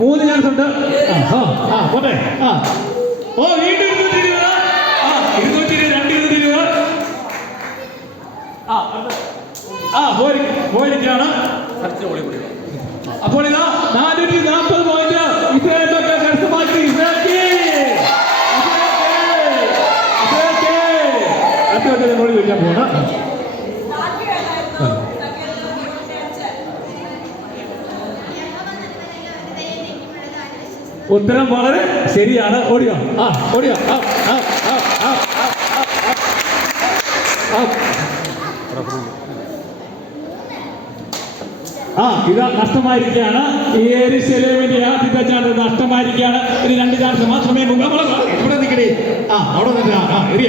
മൂന്ന് ചാൻസ് ഉണ്ട്. അപ്പോൾ ഇതാ നാനൂറ്റി നാൽപ്പത് പോയിന്റ് ഇസ്രായേലൊക്കെ കരസ്ഥമാക്കി. നമ്മൾ ചോദിക്കാൻ പോകണം ഉത്തരം വളരെ ശരിയാണ്. ഓടിയോ. ആ ഓടിയോ. ആ ഇതാ നഷ്ടമായിരിക്കുകയാണ്. ഈ എരിശലേമിന്റെ ആദ്യത്തെ ചാൻസ് നഷ്ടമായിരിക്കുകയാണ്. ഇനി രണ്ട് ചാൻസ് മാത്രമേ എവിടെ നിൽക്കണേ ആ അവിടെ നിൽക്കണ ആ എറിയ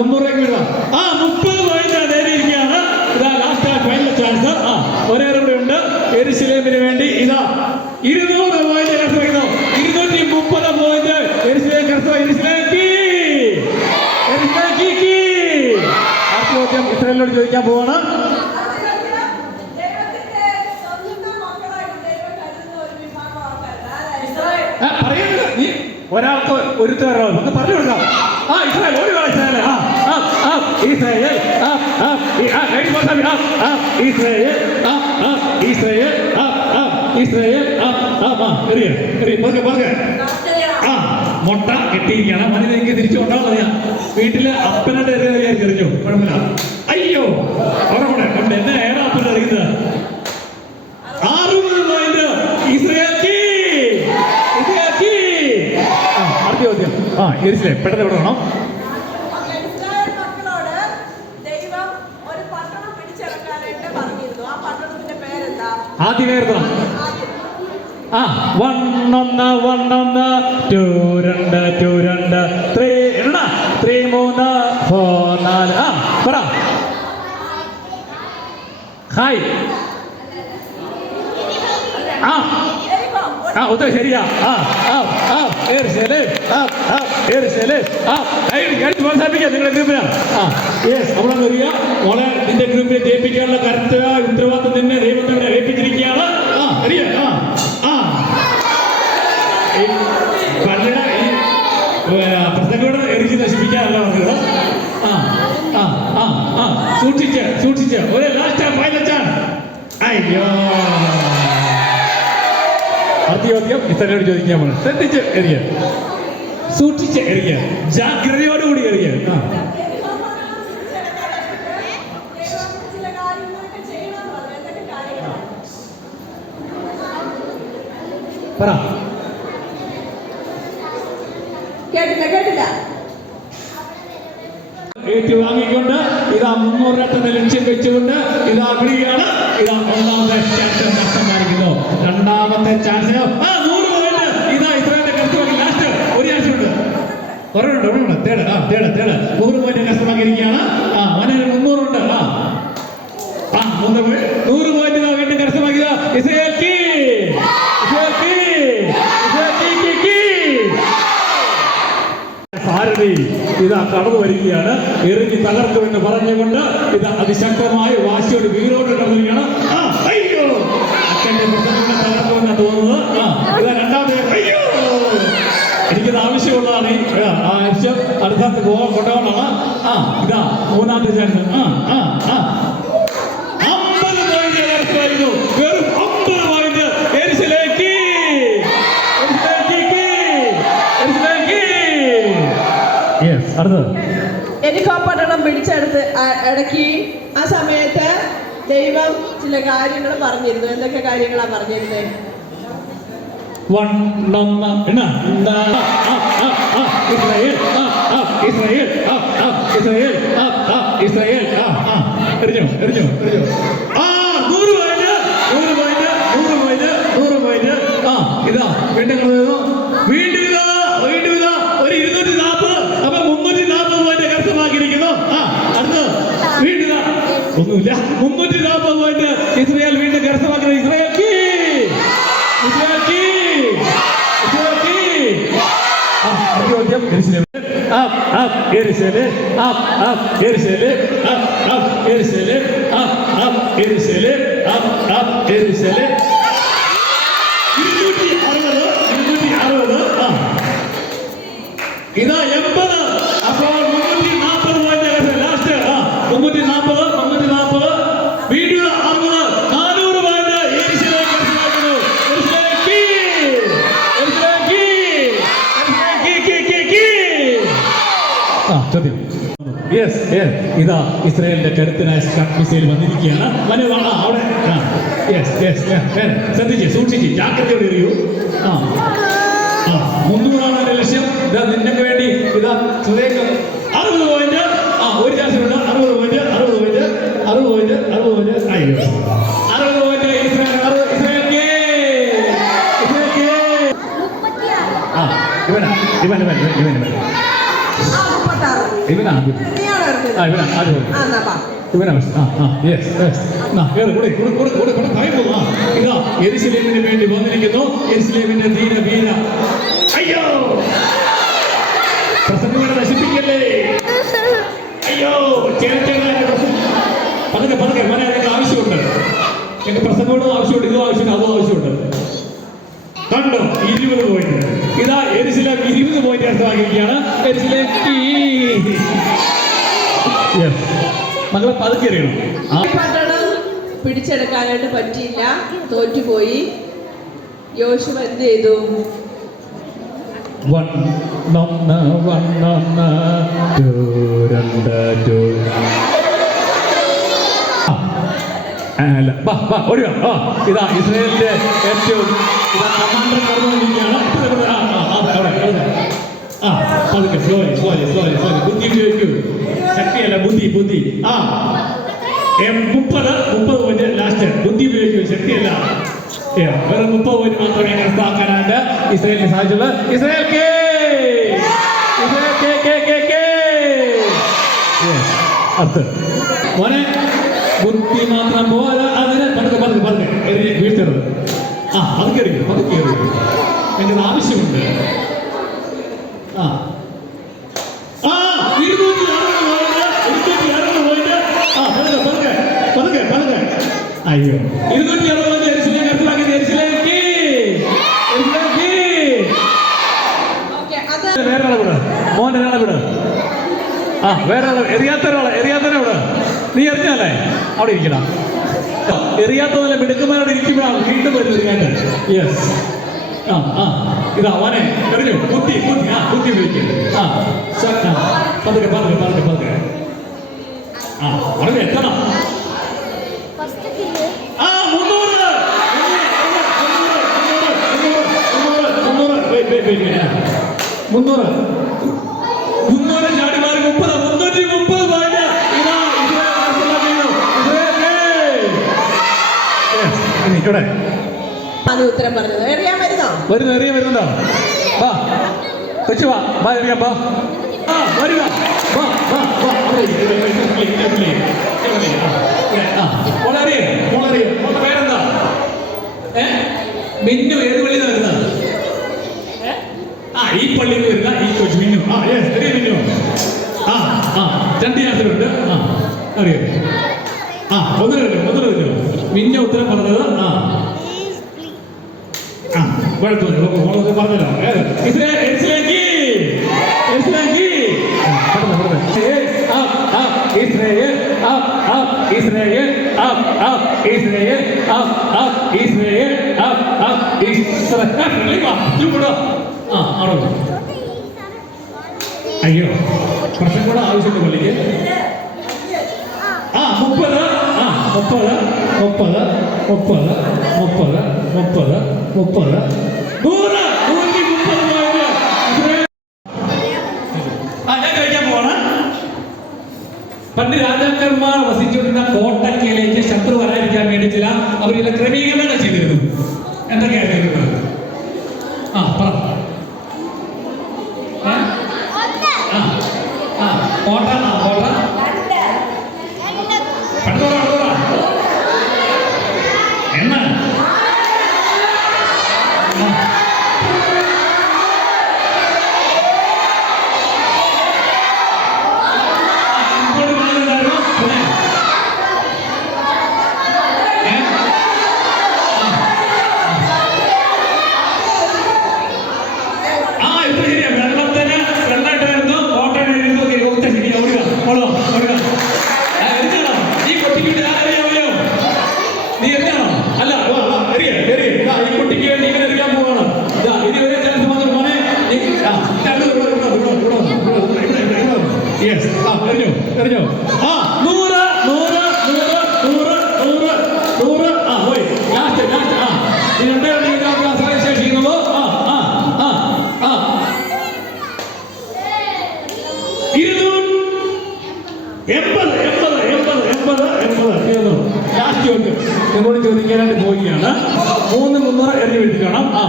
മുന്നൂറേക്ക് വിടുക ആ മുപ്പത് പോയിന്റ് നേടിയിരിക്കുകയാണ്. ഇതാ ലാസ്റ്റ് ഫൈനൽ ചാൻസ് ആ ഒരേ കൂടെ ഉണ്ട്. എരിശലേമിന് വേണ്ടി ഇതാ ഇരുപത് ഇസ്രായേലിനോട് ചോദിക്കാൻ പോവാണ്. നീ ഒരാൾക്ക് ഒരുത്തരോ? നമുക്ക് പറഞ്ഞു കൊടുക്കാം. ആ ഇസ്രായേൽ ഓടി വേണം ഇസ്രായേൽ. ആ ആ ഇസ്രായേൽ. ആ ആ ആ ഇസ്രായേൽ. ആ ആ ഇസ്രായേൽ. ആ ആ ഇസ്രായേൽ. ആ ആ ആ എറിയ എറിയ പതുക്കെ പതുക്കെ ആ മുട്ട കെട്ടിയിരിക്കുകയാണ്. മനുഷ്യനെങ്കിൽ തിരിച്ചു വീട്ടിലെ അപ്പനായിട്ട് എറിയ വിചാരിച്ചു എറിഞ്ഞു കുഴപ്പമില്ല. അവിടെ നമ്മൾ എന്നെ ഏടാപ്പിൽ അറിയുന്നത് ആ ഇരിച്ചില്ലേ പെട്ടെന്ന് ഇവിടെ വേണം. ആദ്യമേർക്കണം ആ വണ്ണൊന്ന് വണ്ണൊന്ന് ടു രണ്ട് ടു രണ്ട് ത്രീ എണ്ണ ത്രീ മൂന്ന് ഫോർ നാല്. ആ പറ. ഹായ്. ആ. ആ ഉത്തരം ശരിയാ. ആ ആ ആ ഏർശേൽ ആ ആ ഏർശേൽ ആ കഴിച്ച് പ്രോത്സാഹിപ്പിക്കാം നിങ്ങളുടെ ഗ്രൂപ്പിന്. ആ യെസ് അവിടെ വരിക. മോളെ നിന്റെ ഗ്രൂപ്പിനെ ജയിപ്പിക്കാനുള്ള കരുത്ത് ഉത്തരവാദിത്വം നിന്നെ ദൈവം തന്നെ ഏൽപ്പിച്ചിരിക്കുകയാണ്. ആ അറിയാ ആ. അത്യോദ്യം ഇത്തരം ചോദിക്കാൻ പോകണം ശ്രദ്ധിച്ച് എറിയ. സൂക്ഷിച്ച് എറിയ. ജാഗ്രതയോടുകൂടി എറിയ. പറ. ഏറ്റുവാങ്ങിക്കൊണ്ട് ഇതാ മുന്നൂറ് ലക്ഷം ലക്ഷ്യം വെച്ചുകൊണ്ട് ഇതാ വിടുകയാണ് ഇതാ ഒരെണ്ണുണ്ട് ഒരെണ്ണുണ്ട് തേട് ആ തേട് തേട്. നൂറ് പോയിന്റ് കരസ്ഥമാക്കിയിരിക്കുകയാണ്. ആ അവന് മുന്നൂറുണ്ട്. ആ. ആ നൂറ് നൂറ് പോയിന്റ് വീണ്ടും കരസ്ഥമാക്കിയത്. ഇസ്രായേൽ കീ. ഇസ്രായേൽ കീ. ഇസ്രായേൽ കീ കീ കീ. സാരഥി ഇതാ കടന്നു വരികയാണ്. എറിഞ്ഞ് തകർക്കുമെന്ന് പറഞ്ഞുകൊണ്ട് ഇത് അതിശക്തമായ വാശിയോട് വീരോട് കടന്നു വരികയാണ് ആ, അയ്യോ അച്ഛന്റെ പ്രസംഗം തകർക്കുമെന്നാണ് തോന്നുന്നത് ആ ഇതാ രണ്ടാമത്തെ അയ്യോ എനിക്കിത് ആവശ്യമുള്ളതാണ് ഈ ആ, ആവശ്യം അടുത്ത പോകാൻ ആ ഇതാ മൂന്നാമത്തെ ചാൻസ് ആ ആ ആ. അമ്പത് പോയിന്റ് കരസ്ഥമായിരുന്നു വെറും അമ്പത് പോയിന്റ് എരിശിലേക്ക്. യെസ് അടുത്തത്. എരിഹോ പട്ടണം പിടിച്ചെടുത്ത് ആ- ഇടയ്ക്ക് ആ സമയത്ത് ദൈവം ചില കാര്യങ്ങൾ പറഞ്ഞിരുന്നു. എന്തൊക്കെ കാര്യങ്ങളാണ് പറഞ്ഞിരുന്നത്? ആ, ആ, ആ, ഇസ്രായേൽ ആ, ആ, ഇസ്രായേൽ ആ, ആ, ഇസ്രായേൽ ആ, ആ, ഇസ്രായേൽ ആ, ആ. എറിഞ്ഞോ എറിഞ്ഞോ ആ hap geriseli, hap hap geriseli, hap hap geriseli, hap hap geriseli, ഇതാ ഇസ്രയേലിന്റെ കരുത്തനായ മിസൈൽ വന്നിരിക്കുകയാണ്. മനു ആ, ആ, അവിടെ ശ്രദ്ധിച്ച് സൂക്ഷിച്ച് ജാഗ്രതയോടെ എറിയൂ ആ മുന്നൂറാണ് എന്റെ ലക്ഷ്യം. ഇതാ നിനക്ക് വേണ്ടി ഇതാ ഹൃദയം അറുപത് പോയിന്റ് ആ ഒരു ചാൻസ് ഉണ്ട്. അറുപത് പോയിന്റ് അറുപത് പോയിന്റ് അറുപത് പോയിന്റ് അറുപത് പോയിന്റ് ആയി. അറുപത് ഇസ്രായേൽ ആ ഇവൻ ഇവൻ ഇവൻ ഇവൻ. മുപ്പത്താറ് ഇവനാ ആ ഇവനാ ആദ്യം പോയി. ആ എന്നാ വാ. ഇവനാ first. ആ ആ യെസ് യെസ് ആ കേറ് കൂടെ കൂടെ കൂടെ കൂടെ കൂടെ പറയുന്നു ആ ഇതാ എരിശിലേമിന് വേണ്ടി വന്നിരിക്കുന്നു. എരിശിലേമിന്റെ ധീര വീര. അയ്യോ! പ്രസംഗങ്ങളെ നശിപ്പിക്കല്ലേ? അയ്യോ ചേർച്ചകളെ പതുക്കെ പതുക്കെ മോനെ എനിക്ക് ആവശ്യമുണ്ട്. എനിക്ക് പ്രസംഗങ്ങളും ആവശ്യമുണ്ട് ഇതും ആവശ്യമുണ്ട് അതും ആവശ്യമുണ്ട്. കണ്ടോ ഇരുപത് പോയിന്റ് ഇതാ എരിശിലേം ഇരുപത് പോയിന്റ് അർത്ഥമാക്കിയിരിക്കുകയാണ് എരിശിലേം യെസ് മകളെ പതുക്കെ എറിയണം പട്ടണം പിടിച്ചെടുക്കാനായിട്ട് പറ്റിയില്ല. തോറ്റുപോയി. യോശു എന്ത് ചെയ്തു? വണ്ണൊന്ന് വണ്ണൊന്ന് ടു രണ്ട് അല്ല, വാ, വാ, ഓടി വാ. ഇതാ ഇസ്രയേലിന്റെ ഏറ്റവും ഇതാ കമാൻഡർ. ആ, പതുക്കെ. സ്ലോലി സ്ലോലി സ്ലോലി ഉപയോഗിക്കൂ ശക്തിയല്ല ബുദ്ധി ബുദ്ധി. ആ. മുപ്പത് മുപ്പത് പോയിന്റ് ലാസ്റ്റ് ബുദ്ധി ഉപയോഗിക്കൂ ശക്തിയല്ല. വെറും മുപ്പത് പോയിന്റ് മാത്രമേ കരസ്ഥമാക്കാനായിട്ട് ഇസ്രയേലിന് സാധിച്ചുള്ളൂ. ഇസ്രായേൽ കേ. കേ കേ കേ കേ. മോനെ ബുദ്ധി മാത്രം പോലെ അതിനെ പതുക്കെ പതുക്കെ പതുക്കെ. എറിഞ്ഞ് വീഴ്ത്തരുത്. ആ പതുക്കെ എറിയും പതുക്കെ എറിയും എനിക്കത് ആവശ്യമുണ്ട്. ആ ഇരുന്നൂറ്റി അറുപത് പോയിന്റ് ഇരുന്നൂറ്റി അറുപത് പോയിന്റ് ആ പതുക്കെ പതുക്കെ പതുക്കെ പതുക്കെ അയ്യോ. ഇരുന്നൂറ്റി അറുപത് എരിശിലേക്ക് ഓക്കെ വേറെ ആളെ വിട്. മോന്റെ ഒരാളെ വിട്. ആ വേറെ ആളെ എറിയാത്ത ഒരാളെ എറിയാത്തവനെ വിട്. നീ എറിഞ്ഞാലേ? അവിടെ ഇരിക്കണം എറിയാത്തതല്ല മിടുക്കന്മാരോട് ഇരിക്കുമ്പോഴാണ് വീണ്ടും വരുന്നത് ഞാൻ. യെസ് ആ ആ. ഇതാ അവനെ എറിഞ്ഞു. കുത്തി കുത്തി. ആ കുത്തി ഉപയോഗിക്കും ആ. ശ- ആ പതുക്കെ പതുക്കെ പതുക്കെ പതുക്കെ. ആ അവിടെ എത്തണം. വെയിറ്റ് മുന്നൂറ്. മുന്നൂറ് ചാടി മാറി മുപ്പത് മുന്നൂറ്റി മുപ്പത് പോയിന്റ് ഇവിടെ. അത് ഉത്തരം പറഞ്ഞത്. എറിയാൻ വരുന്നോ? വരുന്നു എറിയ വരുന്നുണ്ടോ? വാ കൊച്ചു വാ വാ എറിയാം വാ. ആ വരിക. വാ വാ വാ. അറിയേ മോളുടെ പേരെന്താ? ഏ? മിന്നു ഏത് പള്ളിയിൽ നിന്ന് വരുന്നത് ഏ? ആ ഈ പള്ളിയിൽ നിന്ന് വരുന്ന ഈ കൊച്ചു മിന്നു ആ യെസ് അറിയാം മിന്നു ആ ആ രണ്ട് യാത്രയുണ്ട് ആ അറിയാം ആ ഒന്നിനല്ലോ ഒന്നിനല്ലോ മിന്നു ഉത്തരം പറഞ്ഞത് ആ ആ കുഴപ്പമില്ല മോളൊക്കെ പറഞ്ഞല്ലോ ഏത്? ഇസ്രായേൽ എരിശിലേക്ക് എരിശിലേക്ക് ആ, പെട്ടെന്ന്, പെട്ടെന്ന്. ഏ, up, up, Israel up, up, Israel up, ആ, അവിടെ അയ്യോ പ്രശ്നം കൂടെ ആവശ്യമുണ്ട് പള്ളിക്ക്. ആ മുപ്പത് ആ മുപ്പത് മുപ്പത് മുപ്പത് മുപ്പത് മുപ്പത് മുപ്പത്. നൂറ് നൂറ്റി മുപ്പത് ആ ഞാൻ കഴിക്കാൻ പോവാണ്. പണ്ട് രാജാക്കന്മാർ വസിച്ചുകൊണ്ടിരുന്ന കോട്ടക്കയിലേക്ക് ശത്രു വരാതിരിക്കാൻ വേണ്ടി ചില അവർ ചില ക്രമീകരണങ്ങൾ ചെയ്തിരുന്നു എന്തൊക്കെയാണ് ചെയ്തിരുന്നത് ആ പറ ഏ? ആ ആ കോട്ട ആ കോട്ട അടുത്തോറ അടുത്തോറ എണ്ണ ആ. ഇങ്ങോട്ട് പോകുന്നുണ്ടായിരുന്നോ? പിന്നെ? ഏ? ആ, ഇപ്പൊ ശരിയാ. വെള്ളത്തിന് വെള്ളമായിട്ടായിരുന്നു, കോട്ടയം ആയിരുന്നു, ഒക്കെ ഒക്കെ ശരിയാ. ഓടുക. യെസ് ആ എറിഞ്ഞു എറിഞ്ഞു ആ നൂറ് നൂറ് നൂറ് നൂറ് നൂറ് നൂറ് ആ പോയി ലാസ്റ്റ് ലാസ്റ്റ് ആ ഇനി രണ്ടേ രണ്ട് മിനിറ്റ് മാത്രമേ ശേഷിക്കുന്നുള്ളൂ ആ ആ ആ ആ ഇരുന്നൂറ് എൺപത് എൺപത് എൺപത് എൺപത് എൺപത്. തീർന്നു ലാസ്റ്റ് ഉണ്ട്. നിങ്ങളോട് ചോദിക്കാനായിട്ട് പോവുകയാണ്. മൂന്ന് മുന്നൂറ് എറിഞ്ഞു വീഴ്ത്തിക്കണം. ആ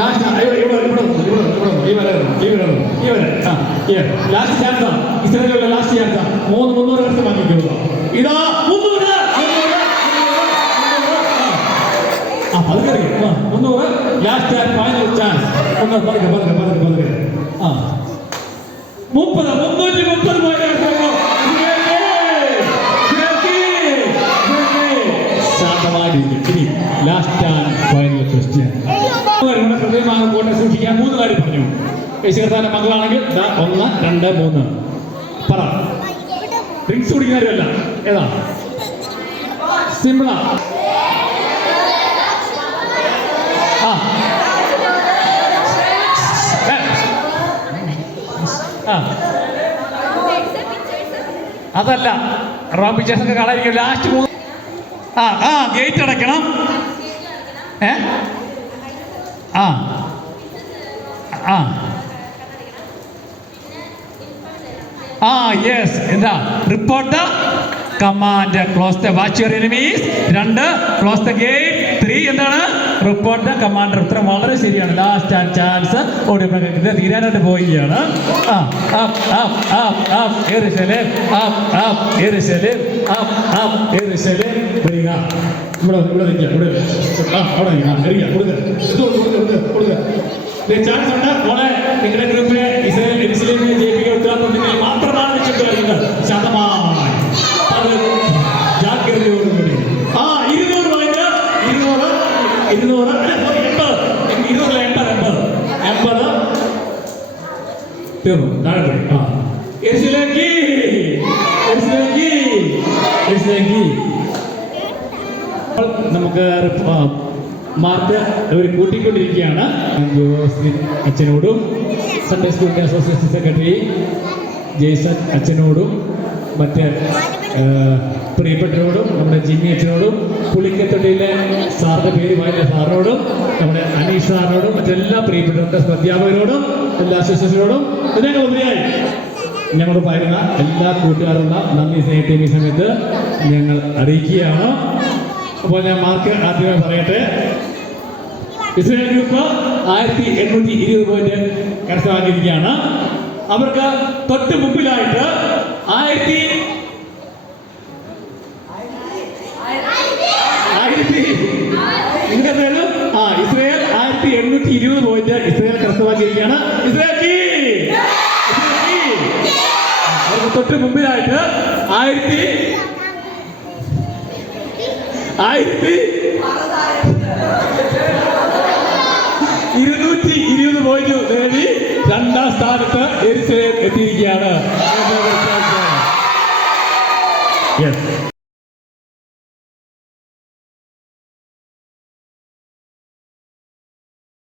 ലാസ്റ്റ് ഇവിടെ ഇവിടെ ഇവിടെ ഇവിടെ ഇവിടെ. ഈ വരെ ഈ വരെ ഈ വരെ. ആ ലാസ്റ്റ് ചാൻസ് ഇസ്രയേലുള്ള ലാസ്റ്റ് ചാൻസ് മൂന്ന് മുന്നൂറ് വർഷം വാങ്ങിക്കുന്നു ഇതാ ഒന്ന് പതുക്കെ പതുക്കെ പതുക്കെ പതുക്കെ. ആ. മുപ്പത് മുന്നൂറ്റി മുപ്പത് ലാസ്റ്റ് ആൻഡ് ഫൈനൽ ക്വസ്റ്റ്യൻ നിങ്ങളുടെ ഹൃദയമാകും കൊണ്ട് സൂക്ഷിക്കാൻ മൂന്ന് കാര്യം പറഞ്ഞു. യേശുകർത്താന്റെ മകളാണെങ്കിൽ ഒന്ന് രണ്ട് മൂന്ന്. പറ. ഡ്രിങ്ക്സ് കുടിക്കുന്നവരല്ല ഏതാ? സിംബിള അതല്ല റോബി പിക്ചേഴ്സ് ഒക്കെ കാണാതിരിക്കും ലാസ്റ്റ് മൂന്ന് ആ ആ ഗേറ്റ് അടയ്ക്കണം. ഏ? ആ. ആ. ആ യെസ് എന്താ? Report command close the watch your enemies രണ്ട് ക്ലോസ് ദ ഗേറ്റ് ത്രീ എന്താണ്? റിപ്പോർട്ട് ദ കമാൻഡർ ഉത്തരം വളരെ ശരിയാണ്. ലാസ്റ്റ് ആൻഡ് ചാൻസ് ഓടി ഇത് തീരാനായിട്ട് പോവുകയാണ്. ആ അപ്പ് അപ്പ് അപ്പ് അപ്പ് എറിശലേം അപ്പ് അപ്പ് എറിശലേം അപ്പ് അപ്പ് എറിശലേം വരിക. ഇവിടെ ഇവിടെ നിൽക്കുക ഇവിടെ ആ അവിടെ നിൽക്കുക എറിയുക കൊടുക്കുക ഇത് കൊടുക്കുക കൊടുക്കുക കൊടുക്കുക ചാൻസ് ഉണ്ട്. മോളെ നിങ്ങളുടെ ഗ്രൂപ്പിനെ ഇരുന്നൂറ് അല്ല sorry, എൺപത്. ഇരുന്നൂറിൽ എൺപത് എൺപത്. എൺപത്? തീർന്നു. താഴെ പോയി. ആ. എരിശിലേക്ക് എരിശിലേക്ക് എരിശിലേക്ക് നമുക്ക് മാർക്ക് കൂട്ടിക്കൊണ്ടിരിക്കുകയാണ്. അച്ഛനോടും സൺഡേ സ്കൂളിന്റെ അസോസിയേഷൻ സെക്രട്ടറി ജെയ്സൺ അച്ഛനോടും മറ്റ് പ്രിയപ്പെട്ടവരോടും നമ്മുടെ ജിമ്മി അച്ഛനോടും പുളിക്കത്തൊടിയിലെ സാറിന്റെ പേര് വായിച്ച സാറിനോടും നമ്മുടെ അനീഷ് സാറിനോടും മറ്റെല്ലാ പ്രിയപ്പെട്ടവരുടെ അധ്യാപകരോടും എല്ലാ ശിശുക്കളോടും ഇതിനൊക്കെ ഉപരിയായി. ഞങ്ങൾ പറയുന്ന എല്ലാ കൂട്ടുകാരുള്ള നന്ദി സ്നേഹത്തെയും ഈ സമയത്ത് ഞങ്ങൾ അറിയിക്കുകയാണ്. അപ്പോൾ ഞാൻ മാർക്ക് ആദ്യമേ പറയട്ടെ. ഇസ്രായേൽ ഗ്രൂപ്പ് ആയിരത്തി എണ്ണൂറ്റി ഇരുപത് പോയിന്റ് കരസ്ഥമാക്കിയിരിക്കുകയാണ്. അവർക്ക് തൊട്ട് മുമ്പിലായിട്ട് ആയിരത്തി നിങ്ങൾക്കറിയാലോ ആ ഇസ്രായേൽ ആയിരത്തി എണ്ണൂറ്റി ഇരുപത് പോയിന്റ് ഇസ്രായേൽ കരസ്ഥമാക്കിയിരിക്കുകയാണ് ഇസ്രായേൽ തൊട്ട് മുമ്പിലായിട്ട് ആയിരത്തി ആയിരത്തി ഇരുന്നൂറ്റി ഇരുപത് പോയിന്റ് നേടി രണ്ടാം സ്ഥാനത്ത് എത്തിയിരിക്കുകയാണ്. യെസ്